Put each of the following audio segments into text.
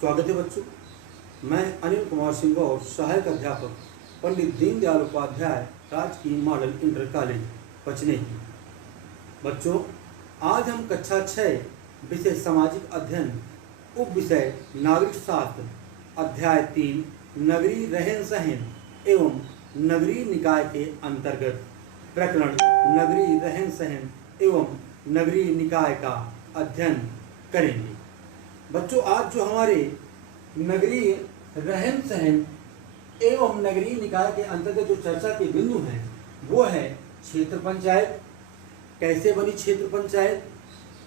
स्वागत है बच्चों। मैं अनिल कुमार सिंह और सहायक अध्यापक पंडित दीनदयाल उपाध्याय राजकीय मॉडल इंटर कॉलेज पचनेही। बच्चों, आज हम कक्षा 6 विषय सामाजिक अध्ययन उप विषय नागरिक शास्त्र अध्याय 3 नगरीय रहन सहन एवं नगरीय निकाय के अंतर्गत प्रकरण नगरीय रहन सहन एवं नगरीय निकाय का अध्ययन करेंगे। बच्चों, आज जो हमारे नगरीय रहन सहन एवं नगरीय निकाय के अंतर्गत जो चर्चा के बिंदु हैं वो है क्षेत्र पंचायत। कैसे बनी क्षेत्र पंचायत,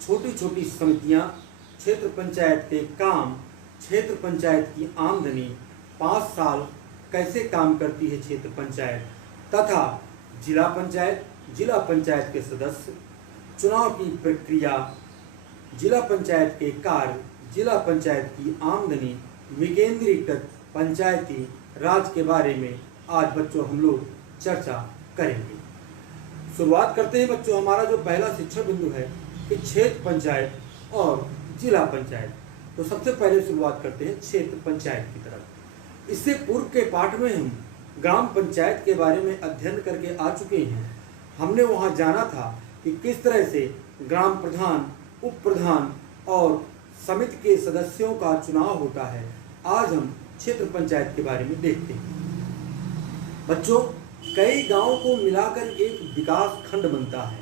छोटी छोटी समितियां, क्षेत्र पंचायत के काम, क्षेत्र पंचायत की आमदनी, 5 साल कैसे काम करती है क्षेत्र पंचायत, तथा जिला पंचायत के सदस्य, चुनाव की प्रक्रिया, जिला पंचायत के कार्य, जिला पंचायत की आमदनी, विकेंद्रीकृत पंचायती राज के बारे में आज बच्चों हम लोग चर्चा करेंगे। शुरुआत करते हैं बच्चों। हमारा जो पहला शिक्षण बिंदु है कि क्षेत्र पंचायत और जिला पंचायत। तो सबसे पहले शुरुआत करते हैं क्षेत्र पंचायत की तरफ। इससे पूर्व के पाठ में हम ग्राम पंचायत के बारे में अध्ययन करके आ चुके हैं। हमने वहां जाना था कि किस तरह से ग्राम प्रधान, उप प्रधान और समिति के सदस्यों का चुनाव होता है। आज हम क्षेत्र पंचायत के बारे में देखते हैं। बच्चों, कई गांवों को मिलाकर एक विकास खंड बनता है।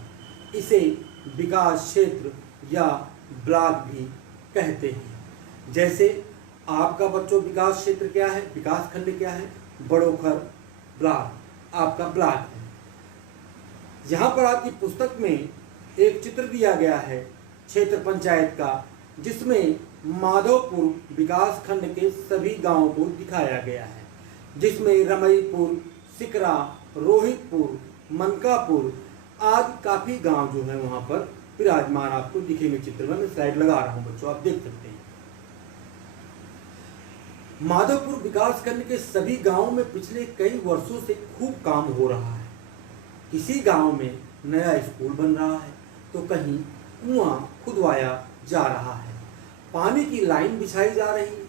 इसे विकास क्षेत्र या ब्लॉक भी कहते हैं। जैसे आपका बच्चों विकास क्षेत्र क्या है, विकास खंड क्या है, बड़ोखर ब्लॉक आपका ब्लॉक है। यहाँ पर आपकी पुस्तक में एक चित्र दिया गया है क्षेत्र पंचायत का, जिसमें माधोपुर विकास खंड के सभी गांवों को दिखाया गया है, जिसमें रमईपुर, सिकरा, रोहितपुर, मनकापुर आदि काफ़ी गांव जो है वहां पर विराजमान आपको दिखेंगे। चित्र में मैं स्लाइड लगा रहा हूं बच्चों, आप देख सकते हैं। माधोपुर विकास खंड के सभी गांवों में पिछले कई वर्षों से खूब काम हो रहा है। किसी गांव में नया स्कूल बन रहा है, तो कहीं कुआं खुदवाया जा रहा है, पानी की लाइन बिछाई जा रही है,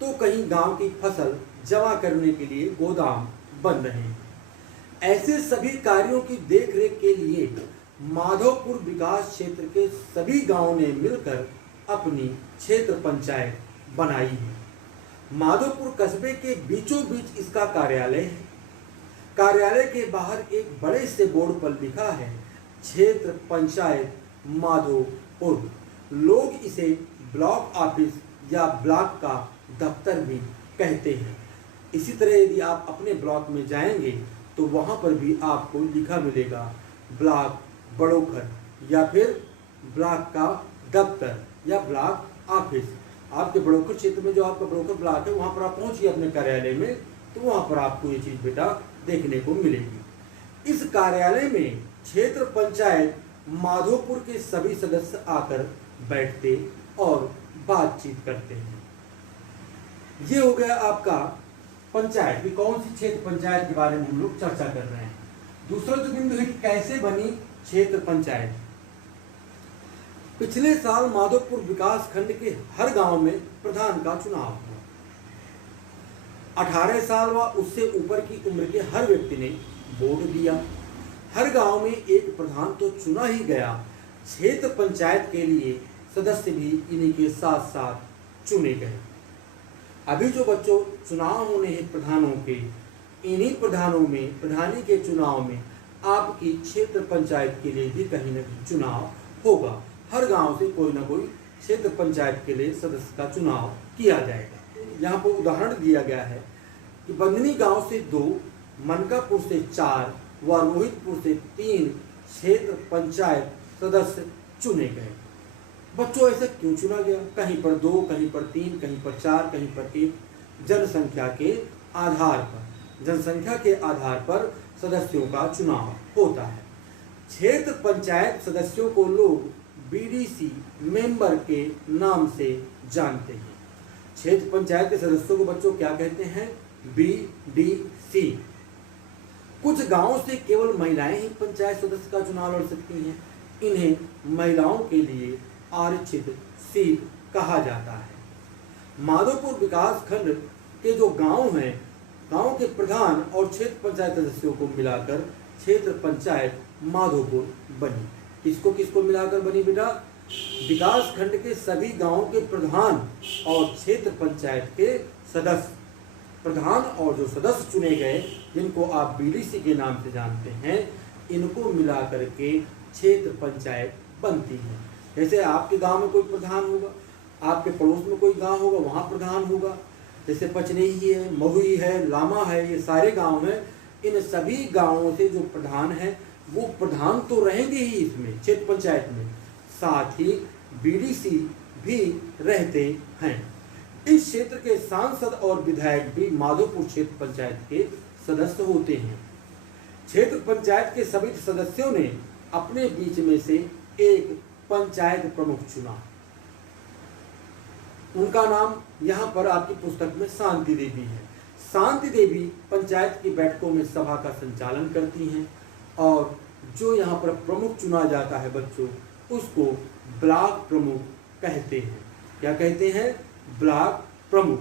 तो कहीं गांव की फसल जमा करने के लिए गोदाम बन रहे हैं। ऐसे सभी कार्यों की देखरेख के लिए माधोपुर विकास क्षेत्र के सभी गांवों ने मिलकर अपनी क्षेत्र पंचायत बनाई है। माधोपुर कस्बे के बीचों बीच इसका कार्यालय है। कार्यालय के बाहर एक बड़े से बोर्ड पर लिखा है क्षेत्र पंचायत माधोपुर। लोग इसे ब्लॉक ऑफिस या ब्लॉक का दफ्तर भी कहते हैं। इसी तरह यदि आप अपने ब्लॉक में जाएंगे तो वहाँ पर भी आपको लिखा मिलेगा ब्लॉक बड़ोखर या फिर ब्लॉक का दफ्तर या ब्लॉक ऑफिस। आपके बड़ोखर क्षेत्र में जो आपका बड़ोखर ब्लॉक है वहाँ पर आप पहुँचिए अपने कार्यालय में, तो वहाँ पर आपको ये चीज़ बेटा देखने को मिलेगी। इस कार्यालय में क्षेत्र पंचायत माधोपुर के सभी सदस्य आकर बैठते और बातचीत करते हैं। ये हो गया आपका पंचायत की कौन सी क्षेत्र पंचायत के बारे में हम लोग चर्चा कर रहे हैं। दूसरा जो बिंदु है कि कैसे बनी क्षेत्र पंचायत। पिछले साल माधोपुर विकास खंड के हर गांव में प्रधान का चुनाव हुआ। 18 साल व उससे ऊपर की उम्र के हर व्यक्ति ने वोट दिया। हर गांव में एक प्रधान तो चुना ही गया, क्षेत्र पंचायत के लिए सदस्य भी इन्हीं के साथ साथ चुने गए। अभी जो बच्चों चुनाव होने हैं प्रधानों के, इन्हीं प्रधानों में, प्रधानी के चुनाव में आपकी क्षेत्र पंचायत के लिए भी कहीं न कहीं चुनाव होगा। हर गांव से कोई ना कोई क्षेत्र पंचायत के लिए सदस्य का चुनाव किया जाएगा। यहाँ पर उदाहरण दिया गया है कि बंदनी गांव से 2, मनकापुर से 4 व रोहितपुर से 3 क्षेत्र पंचायत सदस्य चुने गए। बच्चों, ऐसा क्यों चुना गया? कहीं पर 2, कहीं पर 3, कहीं पर 4, कहीं पर 1। जनसंख्या के आधार पर सदस्यों का चुनाव होता है। क्षेत्र पंचायत सदस्यों को लोग बीडीसी मेंबर के नाम से जानते हैं। क्षेत्र पंचायत के सदस्यों को बच्चों क्या कहते हैं? बीडीसी। कुछ गांवों से केवल महिलाएं ही पंचायत सदस्य का चुनाव लड़ सकती हैं। इन्हें महिलाओं के लिए आरक्षित सीट कहा जाता है। माधोपुर विकास खंड के जो गांव हैं, गांव के प्रधान और क्षेत्र पंचायत सदस्यों को मिलाकर क्षेत्र पंचायत माधोपुर बनी। किसको किसको मिलाकर बनी बेटा? विकास खंड के सभी गांवों के प्रधान और क्षेत्र पंचायत के सदस्य। प्रधान और जो सदस्य चुने गए, जिनको आप बीडीसी के नाम से जानते हैं, इनको मिलाकर के क्षेत्र पंचायत बनती है। जैसे आपके गांव में कोई प्रधान होगा, आपके पड़ोस में कोई गांव होगा, वहाँ प्रधान होगा। जैसे पचनेही है, महुई है, लामा है, ये सारे गांव हैं। इन सभी गांवों से जो प्रधान हैं वो प्रधान तो रहेंगे ही इसमें, क्षेत्र पंचायत में, साथ ही बीडीसी भी रहते हैं। इस क्षेत्र के सांसद और विधायक भी माधोपुर क्षेत्र पंचायत के सदस्य होते हैं। क्षेत्र पंचायत के सभी सदस्यों ने अपने बीच में से एक पंचायत प्रमुख चुना। उनका नाम यहाँ पर आपकी पुस्तक में शांति देवी है। शांति देवी पंचायत की बैठकों में सभा का संचालन करती हैं और जो यहाँ पर प्रमुख चुना जाता है बच्चों, उसको ब्लॉक प्रमुख कहते हैं। क्या कहते हैं? ब्लॉक प्रमुख।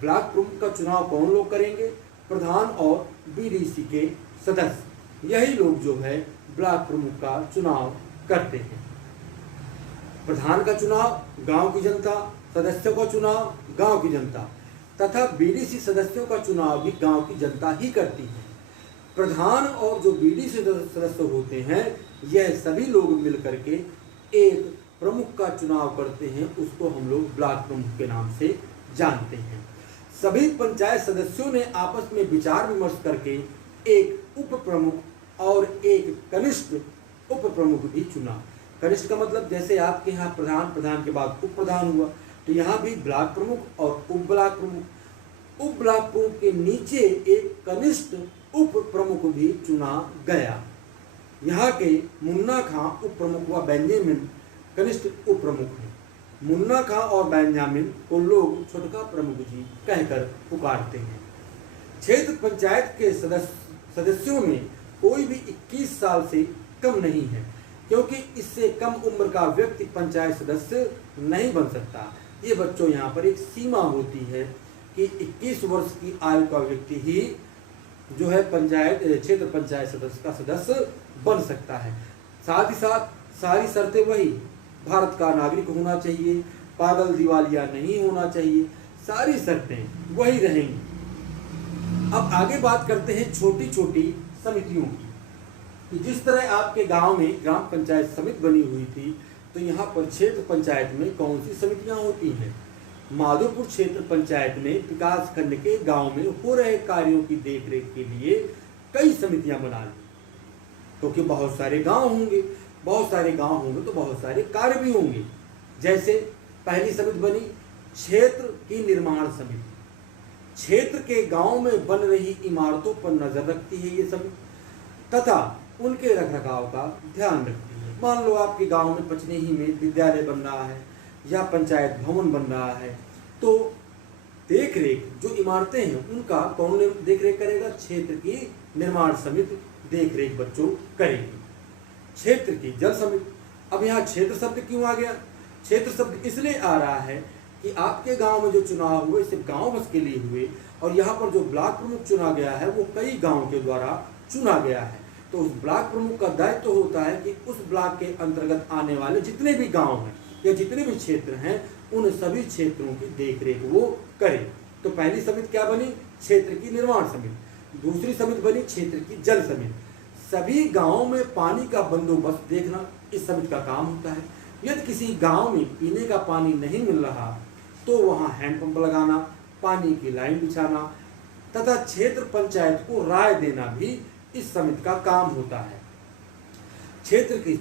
ब्लॉक प्रमुख का चुनाव कौन लोग करेंगे? प्रधान और बीडीसी के सदस्य। यही लोग जो है ब्लॉक प्रमुख का चुनाव करते हैं। प्रधान का चुनाव गांव की जनता, सदस्यों का चुनाव गांव की जनता तथा बीडीसी सदस्यों का चुनाव भी गांव की जनता ही करती है। प्रधान और जो बीडीसी सदस्य होते हैं, यह सभी लोग मिलकर के एक प्रमुख का चुनाव करते हैं। उसको हम लोग ब्लॉक प्रमुख के नाम से जानते हैं। सभी पंचायत सदस्यों ने आपस में विचार विमर्श करके एक उप प्रमुख और एक कनिष्ठ उप प्रमुख भी चुना। कनिष्ठ का मतलब जैसे आपके यहाँ प्रधान, प्रधान के बाद उप प्रधान हुआ, तो यहाँ भी ब्लॉक प्रमुख और उप ब्लॉक प्रमुख। उप ब्लॉक प्रमुख के नीचे एक कनिष्ठ उप प्रमुख भी चुना गया। यहाँ के मुन्ना खां उप प्रमुख व बेंजामिन कनिष्ठ उप प्रमुख हैं। मुन्ना खां और बेंजामिन को लोग छोटका प्रमुख जी कहकर पुकारते हैं। क्षेत्र पंचायत के सदस्यों में कोई भी 21 साल से कम नहीं है, क्योंकि इससे कम उम्र का व्यक्ति पंचायत सदस्य नहीं बन सकता। ये बच्चों यहाँ पर एक सीमा होती है कि 21 वर्ष की आयु का व्यक्ति ही जो है क्षेत्र पंचायत सदस्य का सदस्य बन सकता है। साथ ही साथ सारी शर्तें वही, भारत का नागरिक होना चाहिए, पागल दिवालिया नहीं होना चाहिए, सारी शर्तें वही रहेंगी। अब आगे बात करते हैं छोटी छोटी समितियों की। कि जिस तरह आपके गांव में ग्राम पंचायत समिति बनी हुई थी, तो यहाँ पर क्षेत्र पंचायत में कौन सी समितियां होती हैं? माधोपुर क्षेत्र पंचायत ने विकास खंड के गांव में हो रहे कार्यों की देखरेख के लिए कई समितियां बना ली, क्योंकि बहुत सारे गांव होंगे, बहुत सारे गांव होंगे तो बहुत सारे कार्य भी होंगे। जैसे पहली समिति बनी क्षेत्र की निर्माण समिति। क्षेत्र के गांव में बन रही इमारतों पर नजर रखती है ये समिति तथा उनके रखरखाव का ध्यान रखती है। मान लो आपके गांव में पचनेही में विद्यालय बन रहा है या पंचायत भवन बन रहा है, तो देखरेख जो इमारतें हैं उनका कौन देखरेख करेगा? क्षेत्र की निर्माण समिति देखरेख बच्चों करेगी। क्षेत्र की जल समिति। अब यहाँ क्षेत्र शब्द क्यों आ गया? क्षेत्र शब्द इसलिए आ रहा है कि आपके गांव में जो चुनाव हुए सिर्फ गांव बस के लिए हुए, और यहाँ पर जो ब्लॉक प्रमुख चुना गया है वो कई गाँव के द्वारा चुना गया है। तो उस ब्लॉक प्रमुख का दायित्व तो होता है कि उस ब्लॉक के अंतर्गत आने वाले जितने भी गांव हैं या जितने भी क्षेत्र हैं, उन सभी क्षेत्रों की देखरेख वो करे। तो पहली समिति क्या बनी? क्षेत्र की निर्माण समिति। दूसरी समिति बनी क्षेत्र की जल समिति। सभी गांवों में पानी का बंदोबस्त देखना इस समिति का काम होता है। यदि किसी गांव में पीने का पानी नहीं मिल रहा तो वहां हैंडपंप लगाना, पानी की लाइन बिछाना तथा क्षेत्र पंचायत को राय देना भी इस समिति का काम होता है। क्षेत्र की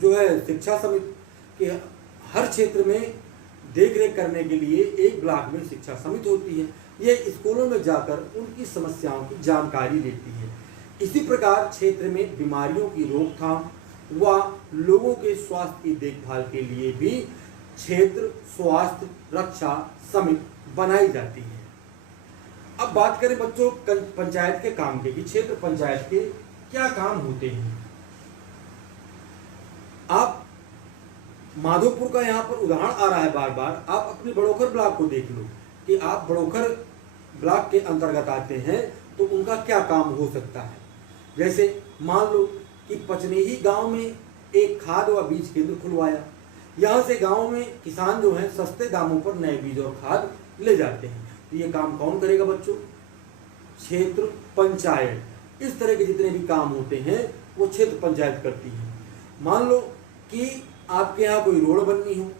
जो है शिक्षा समिति के हर क्षेत्र में देखरेख करने के लिए एक ब्लॉक में शिक्षा समिति होती है। यह स्कूलों में जाकर उनकी समस्याओं की जानकारी लेती है। इसी प्रकार क्षेत्र में बीमारियों की रोकथाम व लोगों के स्वास्थ्य की देखभाल के लिए भी क्षेत्र स्वास्थ्य रक्षा समिति बनाई जाती है। अब बात करें बच्चों पंचायत के काम के कि क्षेत्र पंचायत के क्या काम होते हैं। आप माधोपुर का यहाँ पर उदाहरण आ रहा है बार बार। आप अपने बड़ोखर ब्लॉक को देख लो कि आप बड़ोखर ब्लॉक के अंतर्गत आते हैं तो उनका क्या काम हो सकता है। जैसे मान लो कि पचनेही गांव में एक खाद व बीज केंद्र खुलवाया। यहाँ से गांव में किसान जो हैं सस्ते दामों पर नए बीज और खाद ले जाते हैं। तो ये काम कौन करेगा बच्चों? क्षेत्र पंचायत। इस तरह के जितने भी काम होते हैं वो क्षेत्र पंचायत करती है। मान लो कि आपके यहाँ कोई रोड बननी हो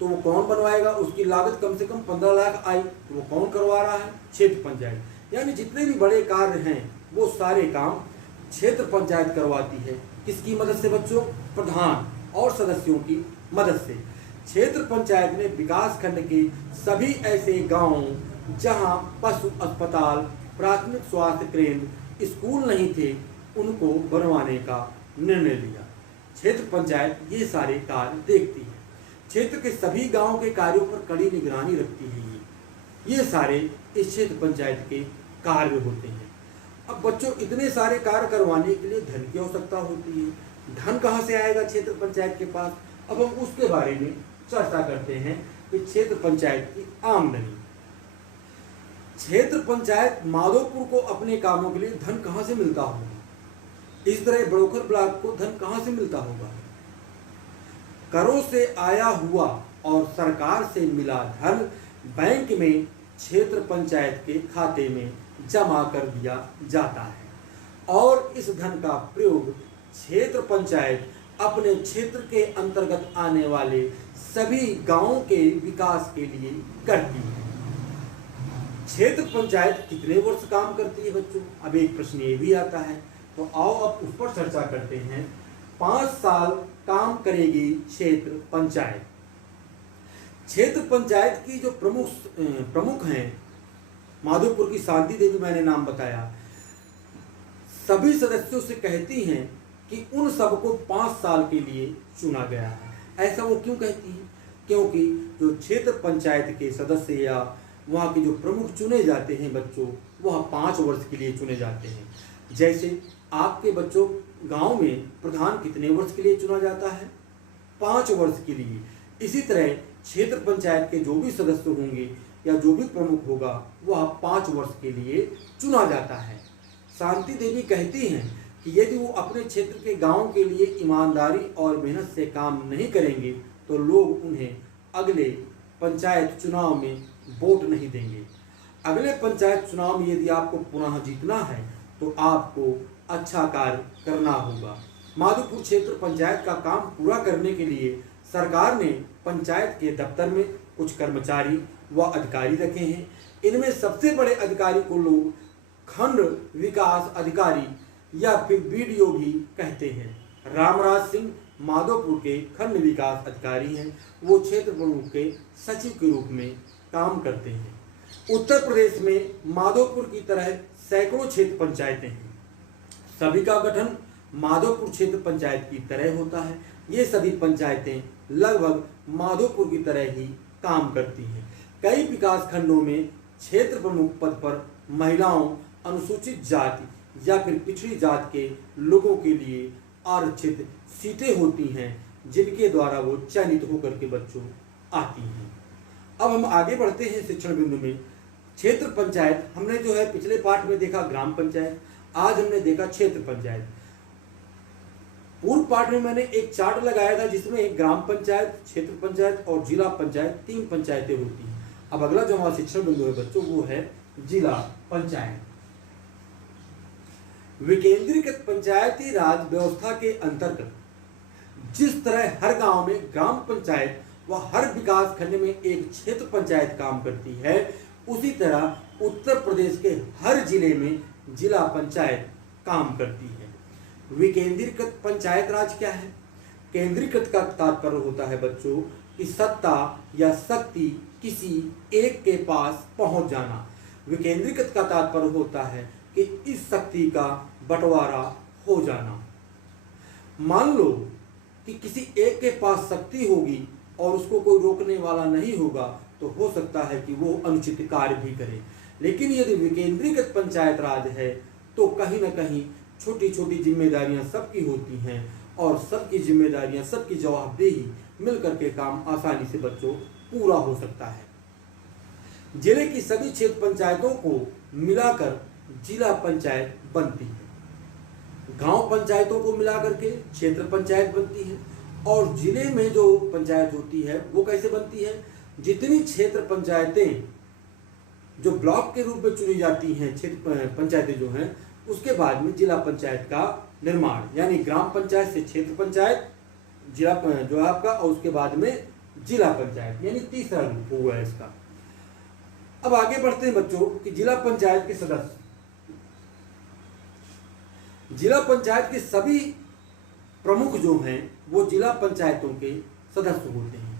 तो वो कौन बनवाएगा? उसकी लागत कम से कम 15 लाख आई तो वो कौन करवा रहा है? क्षेत्र पंचायत। यानी जितने भी बड़े कार्य हैं वो सारे काम क्षेत्र पंचायत करवाती है। किसकी मदद से बच्चों? प्रधान और सदस्यों की मदद से। क्षेत्र पंचायत में विकास खंड के सभी ऐसे गांव जहां पशु अस्पताल, प्राथमिक स्वास्थ्य केंद्र, स्कूल नहीं थे उनको बनवाने का निर्णय लिया। क्षेत्र पंचायत ये सारे कार्य देखती है। क्षेत्र के सभी गांवों के कार्यों पर कड़ी निगरानी रखती है। ये सारे इस क्षेत्र पंचायत के कार्य होते हैं। अब बच्चों इतने सारे कार्य करवाने के लिए धन की आवश्यकता होती है। धन कहाँ से आएगा क्षेत्र पंचायत के पास? अब हम उसके बारे में चर्चा करते हैं कि क्षेत्र पंचायत की आमदनी। क्षेत्र पंचायत माधोपुर को अपने कामों के लिए धन कहाँ से मिलता होगा? इस तरह बड़ोखर ब्लॉक को धन कहाँ से मिलता होगा? करों से आया हुआ और सरकार से मिला धन बैंक में क्षेत्र पंचायत के खाते में जमा कर दिया जाता है और इस धन का प्रयोग क्षेत्र पंचायत अपने क्षेत्र के अंतर्गत आने वाले सभी गांवों के विकास के लिए करती है। क्षेत्र पंचायत कितने वर्ष काम करती है बच्चों? अब एक प्रश्न ये भी आता है, तो आओ अब उस पर चर्चा करते हैं। 5 साल काम करेगी क्षेत्र पंचायत। क्षेत्र पंचायत की जो प्रमुख हैं, माधोपुर की शांति देवी मैंने नाम बताया, सभी सदस्यों से कहती हैं कि उन सबको 5 साल के लिए चुना गया है। ऐसा वो क्यों कहती है? क्योंकि जो क्षेत्र पंचायत के सदस्य या वहाँ के जो प्रमुख चुने जाते हैं बच्चों, वह 5 वर्ष के लिए चुने जाते हैं। जैसे आपके बच्चों गांव में प्रधान कितने वर्ष के लिए चुना जाता है? 5 वर्ष के लिए। इसी तरह क्षेत्र पंचायत के जो भी सदस्य होंगे या जो भी प्रमुख होगा वह 5 वर्ष के लिए चुना जाता है। शांति देवी कहती हैं कि यदि वो अपने क्षेत्र के गांव के लिए ईमानदारी और मेहनत से काम नहीं करेंगे तो लोग उन्हें अगले पंचायत चुनाव में वोट नहीं देंगे। अगले पंचायत चुनाव में यदि आपको पुनः जीतना है तो आपको अच्छा कार्य करना होगा। माधोपुर क्षेत्र पंचायत का काम पूरा करने के लिए सरकार ने पंचायत के दफ्तर में कुछ कर्मचारी व अधिकारी रखे हैं। इनमें सबसे बड़े अधिकारी को लोग खंड विकास अधिकारी या फिर बीडीओ भी कहते हैं। रामराज सिंह माधोपुर के खंड विकास अधिकारी हैं। वो क्षेत्र प्रमुख के सचिव के रूप में काम करते हैं। उत्तर प्रदेश में माधोपुर की तरह सैकड़ों क्षेत्र पंचायतें हैं। सभी का गठन माधोपुर क्षेत्र पंचायत की तरह होता है। ये सभी पंचायतें लगभग माधोपुर की तरह ही काम करती हैं। कई विकास खंडों में क्षेत्र प्रमुख पद पर महिलाओं, अनुसूचित जाति या फिर पिछड़ी जात के लोगों के लिए आरक्षित सीटें होती हैं जिनके द्वारा वो चयनित होकर के बच्चों आती हैं। अब हम आगे बढ़ते हैं शिक्षण बिंदु में। क्षेत्र पंचायत हमने जो है पिछले पाठ में देखा ग्राम पंचायत, आज हमने देखा क्षेत्र पंचायत। पूर्व पाठ में मैंने एक चार्ट लगाया था जिसमें ग्राम पंचायत, क्षेत्र पंचायत और जिला पंचायत 3 पंचायतें होती हैं। अब अगला जो हमारा शिक्षण बिंदु है बच्चों वो है जिला पंचायत। विकेंद्रीकृत पंचायती राज व्यवस्था के अंतर्गत जिस तरह हर गांव में ग्राम पंचायत व हर विकास खंड में एक क्षेत्र पंचायत काम करती है, उसी तरह उत्तर प्रदेश के हर जिले में जिला पंचायत काम करती है। विकेंद्रीकृत पंचायत राज क्या है? केंद्रीकृत का तात्पर्य होता है बच्चों कि सत्ता या शक्ति किसी एक के पास पहुंच जाना। विकेंद्रीकृत का तात्पर्य होता है कि इस शक्ति का बंटवारा हो जाना। मान लो कि किसी एक के पास शक्ति होगी और उसको कोई रोकने वाला नहीं होगा तो हो सकता है कि वो अनुचित कार्य भी करे। लेकिन यदि विकेंद्रीकृत पंचायत राज है तो कहीं ना कहीं छोटी छोटी जिम्मेदारियां सबकी होती हैं और सबकी जिम्मेदारियां, सबकी जवाबदेही मिलकर के काम आसानी से बच्चों पूरा हो सकता है। जिले की सभी क्षेत्र पंचायतों को मिलाकर जिला पंचायत बनती है। गांव पंचायतों को मिलाकर के क्षेत्र पंचायत बनती है। और जिले में जो पंचायत होती है वो कैसे बनती है? जितनी क्षेत्र पंचायतें जो ब्लॉक के रूप में चुनी जाती हैं, क्षेत्र पंचायतें जो हैं, उसके बाद में जिला पंचायत का निर्माण, यानी ग्राम पंचायत से क्षेत्र पंचायत, जिला जो है आपका, और उसके बाद में जिला पंचायत, यानी तीसरा रूप हुआ है इसका। अब आगे बढ़ते हैं बच्चों कि जिला पंचायत के सदस्य, जिला पंचायत के सभी प्रमुख जो हैं वो जिला पंचायतों के सदस्य होते हैं।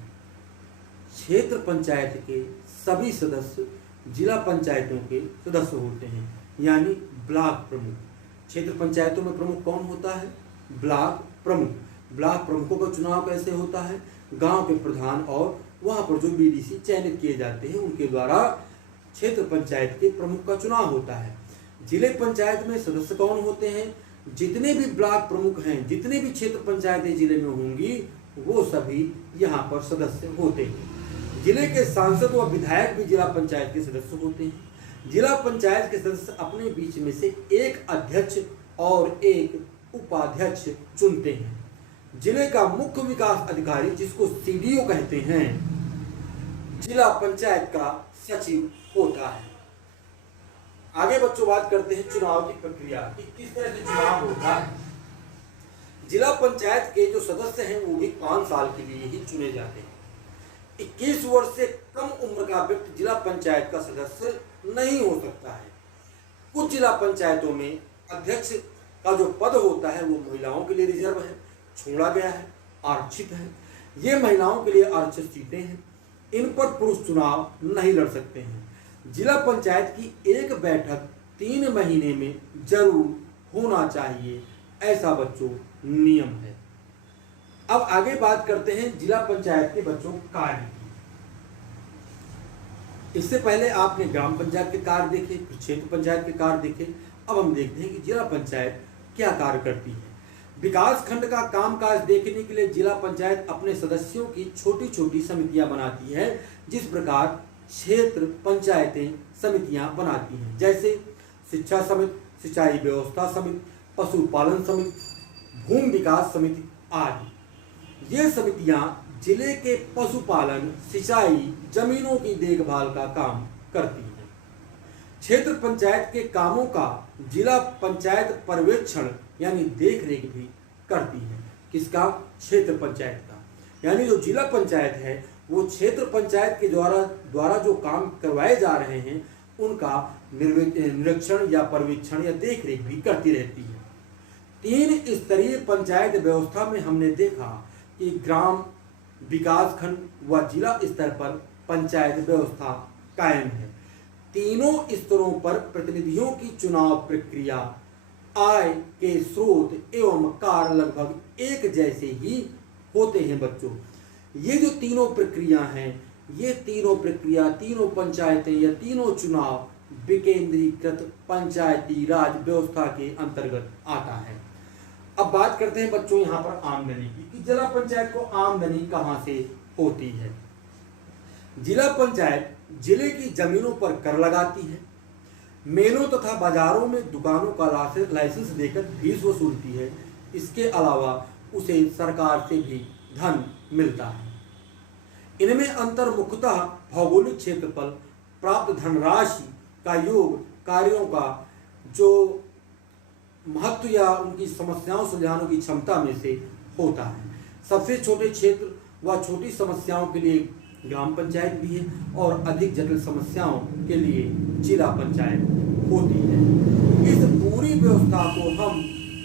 क्षेत्र पंचायत के सभी सदस्य जिला पंचायतों के सदस्य होते हैं, यानी ब्लॉक प्रमुख। क्षेत्र पंचायतों में प्रमुख कौन होता है? ब्लॉक प्रमुख। ब्लॉक प्रमुखों का चुनाव कैसे होता है? गांव के प्रधान और वहां पर जो बीडीसी चयनित किए जाते हैं उनके द्वारा क्षेत्र पंचायत के प्रमुख का चुनाव होता है। जिले पंचायत में सदस्य कौन होते हैं? जितने भी ब्लॉक प्रमुख हैं, जितने भी क्षेत्र पंचायतें जिले में होंगी, वो सभी यहाँ पर सदस्य होते हैं। जिले के सांसद व विधायक भी जिला पंचायत के सदस्य होते हैं। जिला पंचायत के सदस्य अपने बीच में से एक अध्यक्ष और एक उपाध्यक्ष चुनते हैं। जिले का मुख्य विकास अधिकारी, जिसको सीडीओ कहते हैं, जिला पंचायत का सचिव होता है। आगे बच्चों बात करते हैं चुनाव की प्रक्रिया कि किस तरह से चुनाव होता है। जिला पंचायत के जो सदस्य हैं वो भी 5 साल के लिए ही चुने जाते हैं। 21 वर्ष से कम उम्र का व्यक्ति जिला पंचायत का सदस्य नहीं हो सकता है। कुछ जिला पंचायतों में अध्यक्ष का जो पद होता है वो महिलाओं के लिए रिजर्व है, छोड़ा गया है, आरक्षित है। ये महिलाओं के लिए आरक्षित सीटें हैं, इन पर पुरुष चुनाव नहीं लड़ सकते हैं। जिला पंचायत की एक बैठक 3 महीने में जरूर होना चाहिए, ऐसा बच्चों नियम है। अब आगे बात करते हैं जिला पंचायत के बच्चों कार्य की। इससे पहले आपने ग्राम पंचायत के कार्य देखे, फिर क्षेत्र पंचायत के कार्य देखे। अब हम देखते हैं कि जिला पंचायत क्या कार्य करती है। विकास खंड का कामकाज देखने के लिए जिला पंचायत अपने सदस्यों की छोटी छोटी समितियां बनाती है, जिस प्रकार क्षेत्र पंचायतें समितियां बनाती हैं, जैसे शिक्षा समिति, सिंचाई व्यवस्था समिति, पशुपालन समिति, भूमि विकास समिति आदि। ये समितियां जिले के पशुपालन, सिंचाई, जमीनों की देखभाल का काम करती हैं। क्षेत्र पंचायत के कामों का जिला पंचायत पर्यवेक्षण यानी देखरेख भी करती है। किसका? क्षेत्र पंचायत का। यानी जो जिला पंचायत है वो क्षेत्र पंचायत के द्वारा जो काम करवाए जा रहे हैं उनका निरीक्षण या पर्यवेक्षण या देखरेख भी करती रहती है। 3 स्तरीय पंचायत व्यवस्था में हमने देखा कि ग्राम, विकास खंड व जिला स्तर पर पंचायत व्यवस्था कायम है। तीनों स्तरों पर प्रतिनिधियों की चुनाव प्रक्रिया, आय के स्रोत एवं कार्य लगभग एक जैसे ही होते हैं बच्चों। ये जो तीनों प्रक्रिया हैं, ये तीनों प्रक्रिया, तीनों पंचायतें या तीनों चुनाव विकेंद्रीकृत पंचायती राज व्यवस्था के अंतर्गत आता है। अब बात करते हैं बच्चों यहाँ पर आमदनी की कि जिला पंचायत को आमदनी कहाँ से होती है। जिला पंचायत जिले की जमीनों पर कर लगाती है, मेलों तथा बाजारों में दुकानों का लाइसेंस देकर फीस वसूलती है। इसके अलावा उसे सरकार से भी धन मिलता है। इनमें अंतर मुख्यतः भौगोलिक क्षेत्र पर प्राप्त धनराशि का योग कार्यों का जो महत्व या उनकी समस्याओं सुलझाने की क्षमता में से होता है। सबसे छोटे क्षेत्र व छोटी समस्याओं के लिए ग्राम पंचायत भी है और अधिक जटिल समस्याओं के लिए जिला पंचायत होती है। इस पूरी व्यवस्था को हम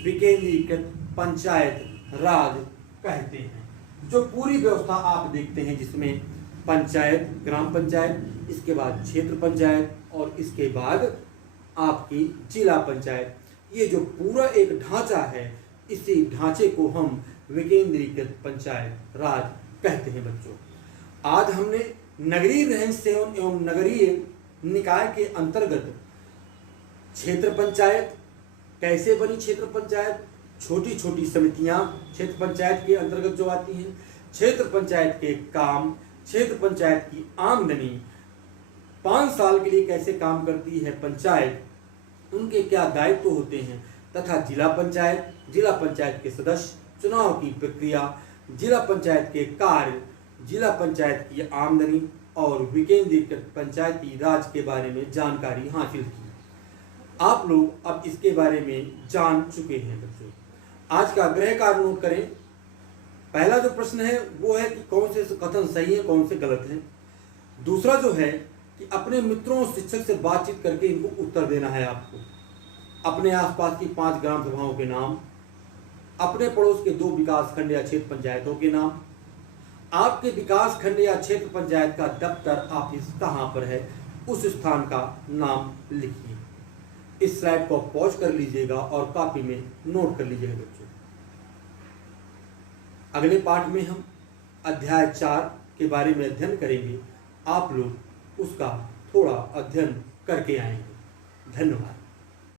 विकेंद्रीकृत पंचायत राज कहते हैं। जो पूरी व्यवस्था आप देखते हैं जिसमें पंचायत, ग्राम पंचायत, इसके बाद क्षेत्र पंचायत और इसके बाद आपकी जिला पंचायत, ये जो पूरा एक ढांचा है, इसी ढांचे को हम विकेंद्रीकृत पंचायत राज कहते हैं बच्चों। आज हमने नगरीय रहन सहन एवं नगरीय निकाय के अंतर्गत क्षेत्र पंचायत कैसे बनी, क्षेत्र पंचायत, छोटी छोटी समितियां क्षेत्र पंचायत के अंतर्गत जो आती हैं, क्षेत्र पंचायत के काम, क्षेत्र पंचायत की आमदनी, 5 साल के लिए कैसे काम करती है पंचायत, उनके क्या दायित्व होते हैं, तथा जिला पंचायत के सदस्य, चुनाव की प्रक्रिया, जिला पंचायत के कार्य, जिला पंचायत की आमदनी और विकेंद्रीकृत पंचायती राज के बारे में जानकारी हासिल की। आप लोग अब इसके बारे में जान चुके हैं बच्चों। आज का गृह कार्य नोट करें। पहला जो प्रश्न है वो है कि कौन से कथन सही है, कौन से गलत हैं। दूसरा जो है कि अपने मित्रों और शिक्षक से बातचीत करके इनको उत्तर देना है आपको। अपने आसपास की 5 ग्राम सभाओं के नाम, अपने पड़ोस के 2 विकास खंड या क्षेत्र पंचायतों के नाम, आपके विकास खंड या क्षेत्र पंचायत का दफ्तर ऑफिस कहाँ पर है, उस स्थान का नाम लिखिए। इस स्लाइड को पॉज कर लीजिएगा और कॉपी में नोट कर लीजिएगा बच्चों। अगले पाठ में हम अध्याय 4 के बारे में अध्ययन करेंगे। आप लोग उसका थोड़ा अध्ययन करके आएंगे। धन्यवाद।